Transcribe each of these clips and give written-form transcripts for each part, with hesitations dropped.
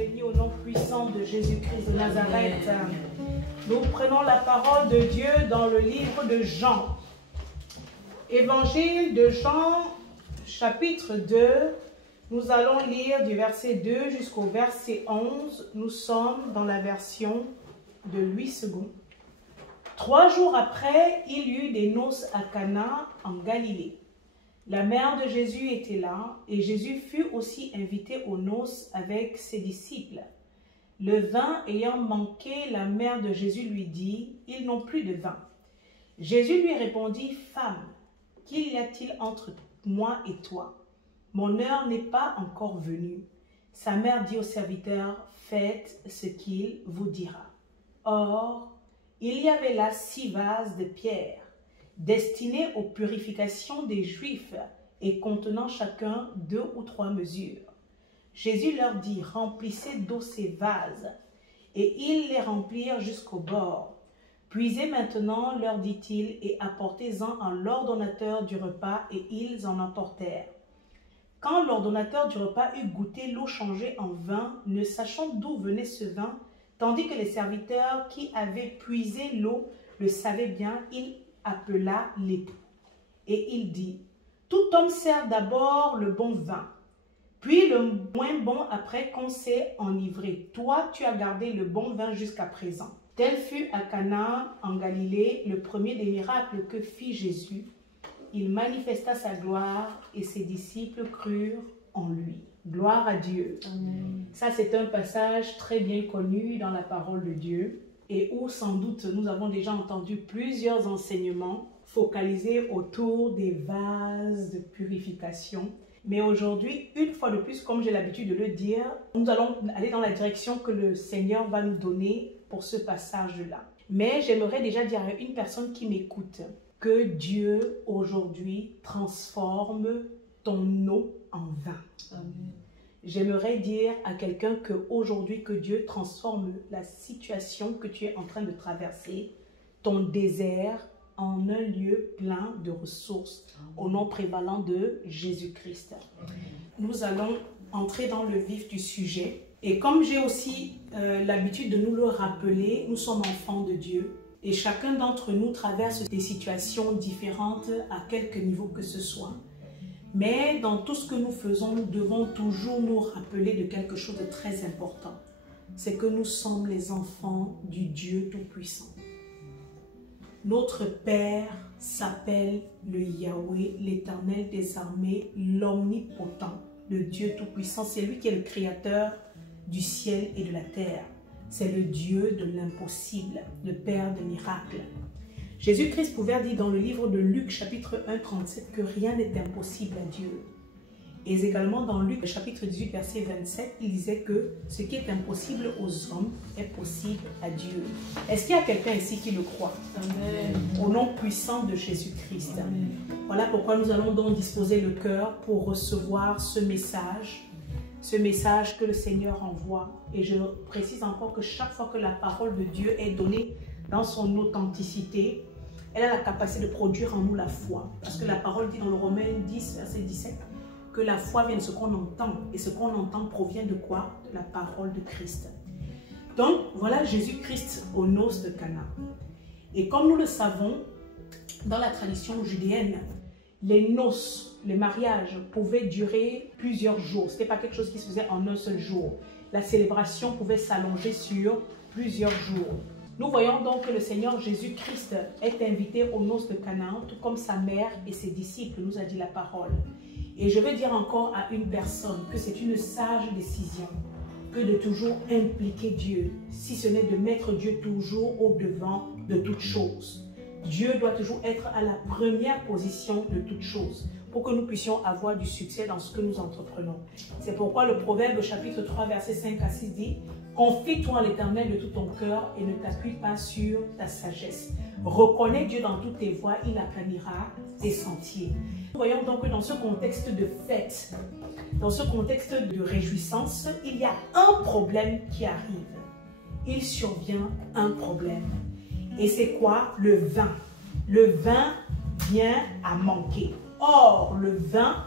bénis au nom puissant de Jésus-Christ de Nazareth. Nous prenons la parole de Dieu dans le livre de Jean. Évangile de Jean, chapitre 2. Nous allons lire du verset 2 jusqu'au verset 11. Nous sommes dans la version de Louis II. 3 jours après, il y eut des noces à Cana en Galilée. La mère de Jésus était là, et Jésus fut aussi invité aux noces avec ses disciples. Le vin ayant manqué, la mère de Jésus lui dit, « Ils n'ont plus de vin. » Jésus lui répondit, « Femme, qu'il y a-t-il entre moi et toi? Mon heure n'est pas encore venue. » Sa mère dit au serviteur, « Faites ce qu'il vous dira. » Or, il y avait là 6 vases de pierre, destinés aux purifications des Juifs et contenant chacun 2 ou 3 mesures. Jésus leur dit, « Remplissez d'eau ces vases. » Et ils les remplirent jusqu'au bord. « Puisez maintenant, leur dit-il, et apportez-en à l'ordonnateur du repas. » Et ils en apportèrent. Quand l'ordonnateur du repas eut goûté l'eau changée en vin, ne sachant d'où venait ce vin, tandis que les serviteurs qui avaient puisé l'eau le savaient bien, il appela l'époux. Et il dit, « Tout homme sert d'abord le bon vin, puis le moins bon après qu'on s'est enivré. Toi, tu as gardé le bon vin jusqu'à présent. » Tel fut à Cana en Galilée le premier des miracles que fit Jésus. Il manifesta sa gloire et ses disciples crurent en lui. Gloire à Dieu. Amen. Ça, c'est un passage très bien connu dans la parole de Dieu et où sans doute nous avons déjà entendu plusieurs enseignements focalisés autour des vases de purification. Mais aujourd'hui, une fois de plus, comme j'ai l'habitude de le dire, nous allons aller dans la direction que le Seigneur va nous donner pour ce passage-là. Mais j'aimerais déjà dire à une personne qui m'écoute que Dieu aujourd'hui transforme ton eau en vin. Amen. J'aimerais dire à quelqu'un qu'aujourd'hui que Dieu transforme la situation que tu es en train de traverser, ton désert, en un lieu plein de ressources, au nom prévalant de Jésus-Christ. Nous allons entrer dans le vif du sujet. Et comme j'ai aussi l'habitude de nous le rappeler, nous sommes enfants de Dieu. Et chacun d'entre nous traverse des situations différentes à quelque niveau que ce soit. Mais dans tout ce que nous faisons, nous devons toujours nous rappeler de quelque chose de très important. C'est que nous sommes les enfants du Dieu Tout-Puissant. Notre Père s'appelle le Yahweh, l'Éternel des armées, l'Omnipotent, le Dieu Tout-Puissant. C'est lui qui est le créateur du ciel et de la terre. C'est le Dieu de l'impossible, le Père des miracles. Jésus-Christ pouvait dire dans le livre de Luc, chapitre 1, 37, que rien n'est impossible à Dieu. Et également dans Luc, chapitre 18, verset 27, il disait que ce qui est impossible aux hommes est possible à Dieu. Est-ce qu'il y a quelqu'un ici qui le croit? Amen. Au nom puissant de Jésus-Christ. Voilà pourquoi nous allons donc disposer le cœur pour recevoir ce message que le Seigneur envoie. Et je précise encore que chaque fois que la parole de Dieu est donnée dans son authenticité, elle a la capacité de produire en nous la foi. Parce que la parole dit dans le Romains 10, verset 17, que la foi vient de ce qu'on entend. Et ce qu'on entend provient de quoi? De la parole de Christ. Donc, voilà Jésus-Christ aux noces de Cana. Et comme nous le savons, dans la tradition judéenne, les noces, les mariages pouvaient durer plusieurs jours. Ce n'était pas quelque chose qui se faisait en un seul jour. La célébration pouvait s'allonger sur plusieurs jours. Nous voyons donc que le Seigneur Jésus-Christ est invité aux noces de Cana, tout comme sa mère et ses disciples, nous a dit la parole. Et je veux dire encore à une personne que c'est une sage décision que de toujours impliquer Dieu, si ce n'est de mettre Dieu toujours au-devant de toutes choses. Dieu doit toujours être à la première position de toutes choses pour que nous puissions avoir du succès dans ce que nous entreprenons. C'est pourquoi le Proverbe chapitre 3 verset 5 à 6 dit « Confie-toi en l'Éternel de tout ton cœur et ne t'appuie pas sur ta sagesse. Reconnais Dieu dans toutes tes voies, il aplanira tes sentiers. » Nous voyons donc que dans ce contexte de fête, dans ce contexte de réjouissance, il y a un problème qui arrive. Il survient un problème. Et c'est quoi? Le vin. Le vin vient à manquer. Or, le vin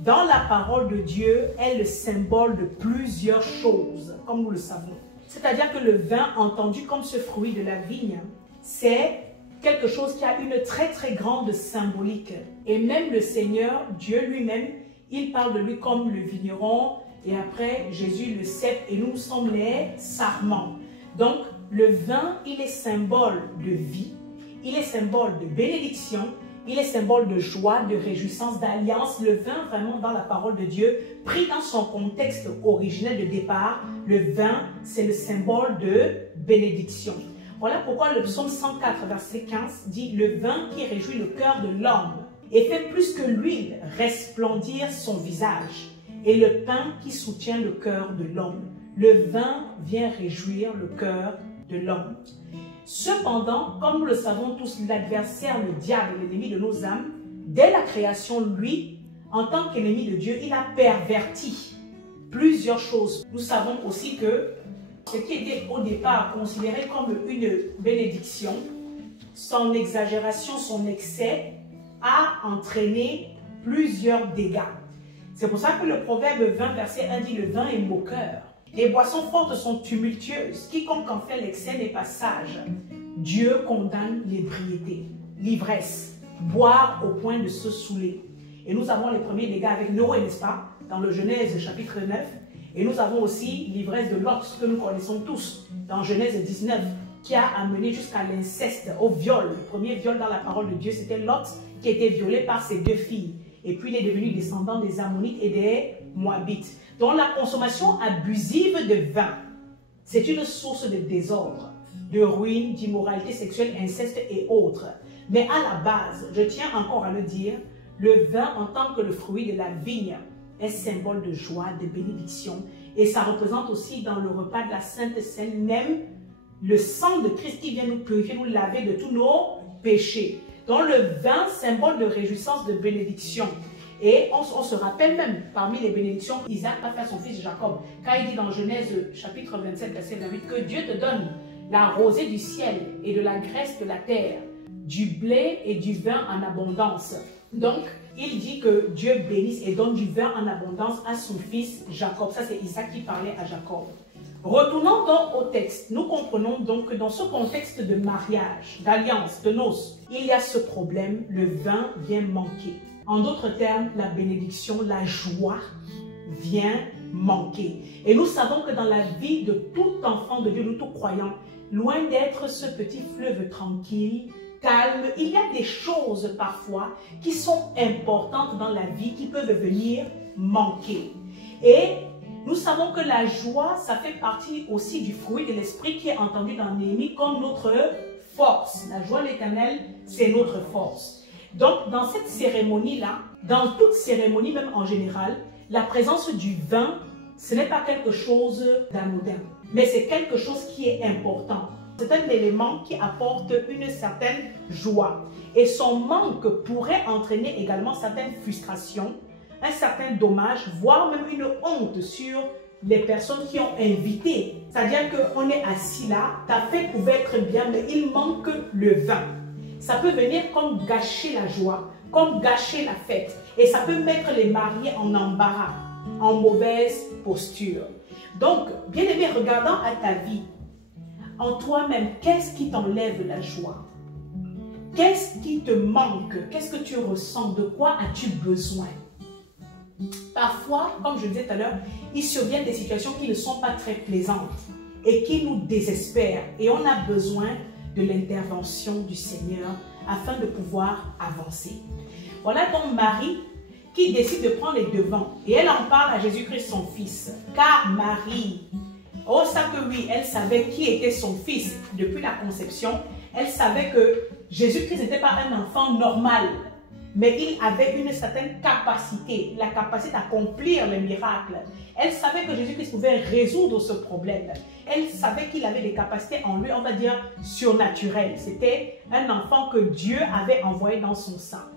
dans la parole de Dieu, est le symbole de plusieurs choses, comme nous le savons. C'est-à-dire que le vin, entendu comme ce fruit de la vigne, c'est quelque chose qui a une très grande symbolique. Et même le Seigneur, Dieu lui-même, il parle de lui comme le vigneron, et après Jésus le cep, et nous sommes les sarments. Donc le vin, il est symbole de vie, il est symbole de bénédiction, il est symbole de joie, de réjouissance, d'alliance. Le vin, vraiment dans la parole de Dieu, pris dans son contexte originel de départ, le vin, c'est le symbole de bénédiction. Voilà pourquoi le psaume 104, verset 15 dit « Le vin qui réjouit le cœur de l'homme et fait plus que l'huile resplendir son visage, et le pain qui soutient le cœur de l'homme. Le vin vient réjouir le cœur de l'homme. » Cependant, comme nous le savons tous, l'adversaire, le diable, l'ennemi de nos âmes, dès la création, lui, en tant qu'ennemi de Dieu, il a perverti plusieurs choses. Nous savons aussi que ce qui était au départ considéré comme une bénédiction, son exagération, son excès, a entraîné plusieurs dégâts. C'est pour ça que le proverbe 20, verset 1 dit « Le vin est moqueur. Les boissons fortes sont tumultueuses. Quiconque en fait l'excès n'est pas sage. Dieu condamne l'ébriété, l'ivresse, boire au point de se saouler. » Et nous avons les premiers dégâts avec Noé, n'est-ce pas? Dans le Genèse chapitre 9. Et nous avons aussi l'ivresse de Lot, que nous connaissons tous, dans Genèse 19, qui a amené jusqu'à l'inceste, au viol. Le premier viol dans la parole de Dieu, c'était Lot, qui était violé par ses 2 filles. Et puis il est devenu descendant des Ammonites et des Moabites. Donc la consommation abusive de vin, c'est une source de désordre, de ruine, d'immoralité sexuelle, inceste et autres. Mais à la base, je tiens encore à le dire, le vin en tant que le fruit de la vigne est symbole de joie, de bénédiction. Et ça représente aussi dans le repas de la Sainte Seine même le sang de Christ qui vient nous purifier, nous laver de tous nos péchés. Donc le vin, symbole de réjouissance, de bénédiction. Et on se rappelle même, parmi les bénédictions, Isaac a fait à son fils Jacob. Quand il dit dans Genèse chapitre 27, verset 28, que Dieu te donne la rosée du ciel et de la graisse de la terre, du blé et du vin en abondance. Donc, il dit que Dieu bénisse et donne du vin en abondance à son fils Jacob. Ça, c'est Isaac qui parlait à Jacob. Retournons donc au texte. Nous comprenons donc que dans ce contexte de mariage, d'alliance, de noces, il y a ce problème, le vin vient manquer. En d'autres termes, la bénédiction, la joie vient manquer. Et nous savons que dans la vie de tout enfant de Dieu, de tout croyant, loin d'être ce petit fleuve tranquille, calme, il y a des choses parfois qui sont importantes dans la vie qui peuvent venir manquer. Et nous savons que la joie, ça fait partie aussi du fruit de l'esprit qui est entendu dans Néhémie comme notre force. La joie de l'Éternel, c'est notre force. Donc, dans cette cérémonie-là, dans toute cérémonie, même en général, la présence du vin, ce n'est pas quelque chose d'anodin, mais c'est quelque chose qui est important. C'est un élément qui apporte une certaine joie. Et son manque pourrait entraîner également certaines frustrations, un certain dommage, voire même une honte sur les personnes qui ont invité. C'est-à-dire qu'on est assis là, ta fête pouvait être bien, mais il manque le vin. Ça peut venir comme gâcher la joie, comme gâcher la fête. Et ça peut mettre les mariés en embarras, en mauvaise posture. Donc, bien aimé, regardant à ta vie, en toi-même, qu'est-ce qui t'enlève la joie? Qu'est-ce qui te manque? Qu'est-ce que tu ressens? De quoi as-tu besoin? Parfois, comme je le disais tout à l'heure, il survient des situations qui ne sont pas très plaisantes et qui nous désespèrent. Et on a besoin de l'intervention du Seigneur afin de pouvoir avancer. Voilà donc Marie qui décide de prendre les devants et elle en parle à Jésus-Christ son fils. Car Marie, oh ça que oui, elle savait qui était son fils depuis la conception. Elle savait que Jésus-Christ n'était pas un enfant normal, mais il avait une certaine capacité, la capacité d'accomplir les miracles. Elle savait que Jésus-Christ pouvait résoudre ce problème. Elle savait qu'il avait des capacités en lui, on va dire, surnaturelles. C'était un enfant que Dieu avait envoyé dans son sein.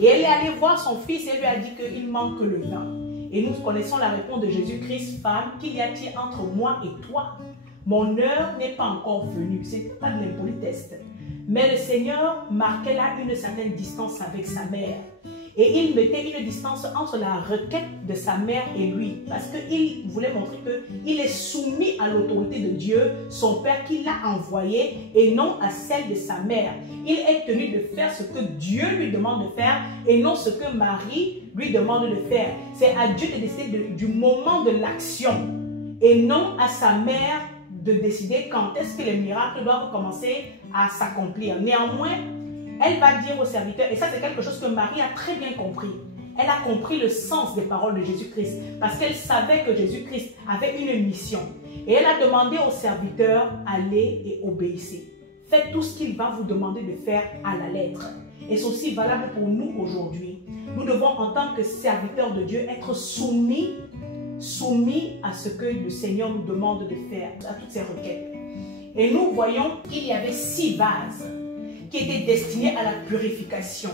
Et elle est allée voir son fils et lui a dit qu'il manque le vin. Et nous connaissons la réponse de Jésus-Christ, femme, qu'il y a-t-il entre moi et toi? Mon heure n'est pas encore venue. Ce n'est pas de l'impolitesse. Mais le Seigneur marquait là une certaine distance avec sa mère. Et il mettait une distance entre la requête de sa mère et lui. Parce qu'il voulait montrer qu'il est soumis à l'autorité de Dieu, son Père qui l'a envoyé, et non à celle de sa mère. Il est tenu de faire ce que Dieu lui demande de faire et non ce que Marie lui demande de faire. C'est à Dieu de décider du moment de l'action et non à sa mère de décider quand est-ce que les miracles doivent commencer à s'accomplir. Néanmoins, elle va dire au serviteur, et ça c'est quelque chose que Marie a très bien compris. Elle a compris le sens des paroles de Jésus-Christ parce qu'elle savait que Jésus-Christ avait une mission. Et elle a demandé au serviteur, allez et obéissez. Faites tout ce qu'il va vous demander de faire à la lettre. Et c'est aussi valable pour nous aujourd'hui. Nous devons en tant que serviteurs de Dieu être soumis à ce que le Seigneur nous demande de faire, à toutes ces requêtes. Et nous voyons qu'il y avait 6 vases qui étaient destinés à la purification.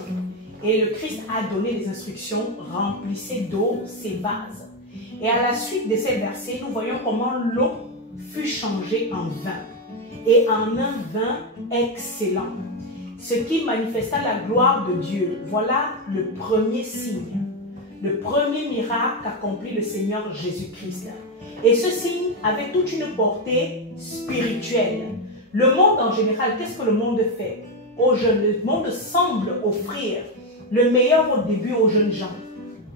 Et le Christ a donné les instructions, remplissez d'eau ces vases. Et à la suite de ces versets, nous voyons comment l'eau fut changée en vin. Et en un vin excellent. Ce qui manifesta la gloire de Dieu. Voilà le premier signe. Le premier miracle qu'accomplit le Seigneur Jésus-Christ. Et ce signe avait toute une portée spirituelle. Le monde en général, qu'est-ce que le monde fait aux jeunes? Le monde semble offrir le meilleur au début aux jeunes gens.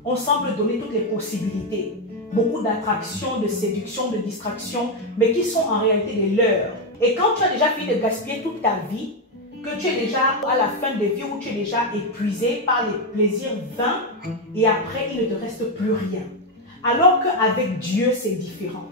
On semble donner toutes les possibilités. Beaucoup d'attractions, de séduction, de distraction, mais qui sont en réalité les leurs. Et quand tu as déjà fini de gaspiller toute ta vie, que tu es déjà à la fin de vie où tu es déjà épuisé par les plaisirs vains et après il ne te reste plus rien. Alors qu'avec Dieu c'est différent.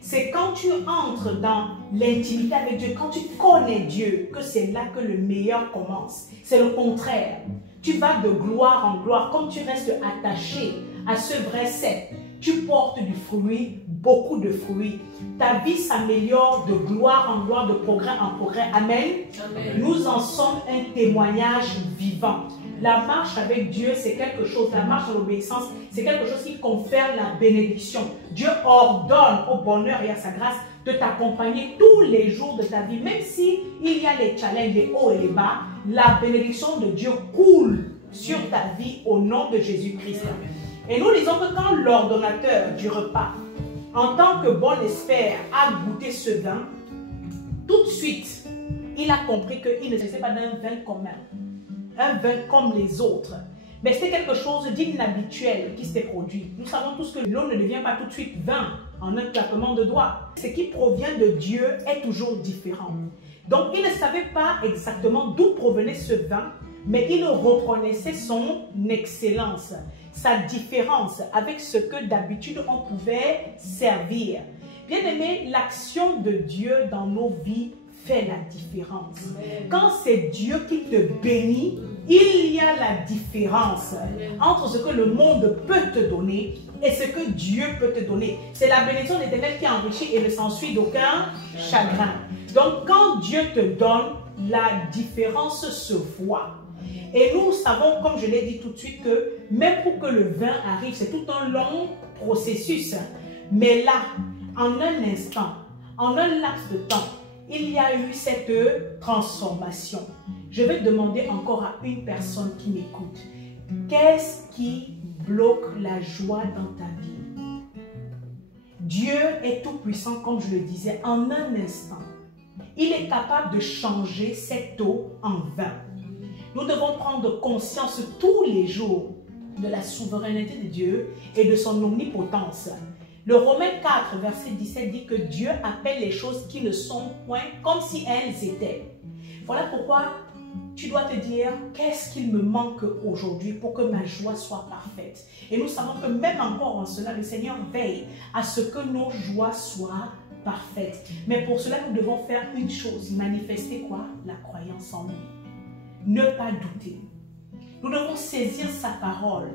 C'est quand tu entres dans l'intimité avec Dieu, quand tu connais Dieu, que c'est là que le meilleur commence. C'est le contraire. Tu vas de gloire en gloire, comme tu restes attaché à ce vrai cep. Tu portes du fruit, beaucoup de fruits. Ta vie s'améliore de gloire en gloire, de progrès en progrès. Amen. Amen. Nous en sommes un témoignage vivant. La marche avec Dieu, c'est quelque chose, la marche de l'obéissance, c'est quelque chose qui confère la bénédiction. Dieu ordonne au bonheur et à sa grâce de t'accompagner tous les jours de ta vie. Même si il y a les challenges, les hauts et les bas, la bénédiction de Dieu coule sur ta vie au nom de Jésus-Christ. Et nous disons que quand l'ordonnateur du repas, en tant que bon expert, a goûté ce vin, tout de suite, il a compris qu'il ne s'agissait pas d'un vin commun, un vin comme les autres. Mais c'était quelque chose d'inhabituel qui s'est produit. Nous savons tous que l'eau ne devient pas tout de suite vin en un claquement de doigts. Ce qui provient de Dieu est toujours différent. Donc, il ne savait pas exactement d'où provenait ce vin, mais il reconnaissait son excellence, sa différence avec ce que d'habitude on pouvait servir. Bien aimé, l'action de Dieu dans nos vies fait la différence. Quand c'est Dieu qui te bénit, il y a la différence entre ce que le monde peut te donner et ce que Dieu peut te donner. C'est la bénédiction de l'Éternel qui enrichit et ne s'ensuit d'aucun chagrin. Donc quand Dieu te donne, la différence se voit. Et nous savons, comme je l'ai dit tout de suite, que même pour que le vin arrive, c'est tout un long processus. Mais là, en un instant, en un laps de temps, il y a eu cette transformation. Je vais demander encore à une personne qui m'écoute, qu'est-ce qui bloque la joie dans ta vie? Dieu est tout puissant, comme je le disais, en un instant. Il est capable de changer cette eau en vin. Nous devons prendre conscience tous les jours de la souveraineté de Dieu et de son omnipotence. Le Romains 4, verset 17 dit que Dieu appelle les choses qui ne sont point comme si elles étaient. Voilà pourquoi tu dois te dire, qu'est-ce qu'il me manque aujourd'hui pour que ma joie soit parfaite? Et nous savons que même encore en cela, le Seigneur veille à ce que nos joies soient parfaites. Mais pour cela, nous devons faire une chose, manifester quoi? La croyance en lui. Ne pas douter. Nous devons saisir sa parole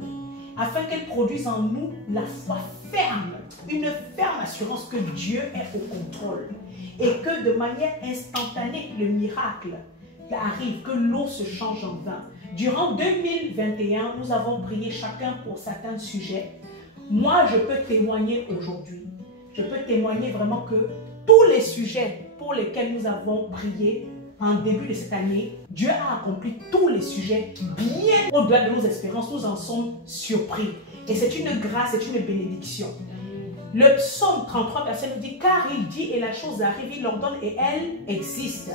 afin qu'elle produise en nous la foi ferme, une ferme assurance que Dieu est au contrôle et que de manière instantanée, le miracle arrive, que l'eau se change en vin. Durant 2021, nous avons prié chacun pour certains sujets. Moi, je peux témoigner aujourd'hui. Je peux témoigner vraiment que tous les sujets pour lesquels nous avons prié en début de cette année, Dieu a accompli tous les sujets bien au-delà de nos espérances. Nous en sommes surpris. Et c'est une grâce, c'est une bénédiction. Le psaume 33, verset nous dit, car il dit et la chose arrive, il l'ordonne et elle existe.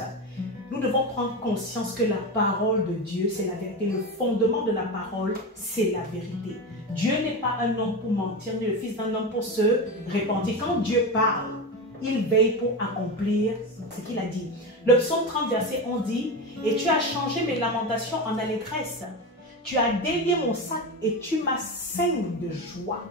Nous devons prendre conscience que la parole de Dieu, c'est la vérité. Le fondement de la parole, c'est la vérité. Dieu n'est pas un homme pour mentir, ni le fils d'un homme pour se repentir. Quand Dieu parle, il veille pour accomplir ce qu'il a dit. Le psaume 30, verset 11 dit, et tu as changé mes lamentations en allégresse. Tu as délié mon sac et tu m'as ceint de joie.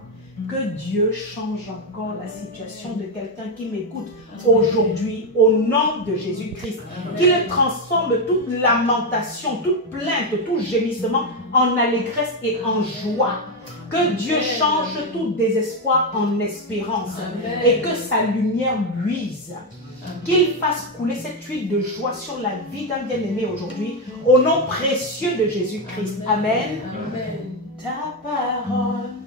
Que Dieu change encore la situation de quelqu'un qui m'écoute aujourd'hui au nom de Jésus-Christ. Qu'il transforme toute lamentation, toute plainte, tout gémissement en allégresse et en joie. Que Dieu change tout désespoir en espérance. Et que sa lumière luise. Qu'il fasse couler cette huile de joie sur la vie d'un bien-aimé aujourd'hui au nom précieux de Jésus-Christ. Amen. Ta parole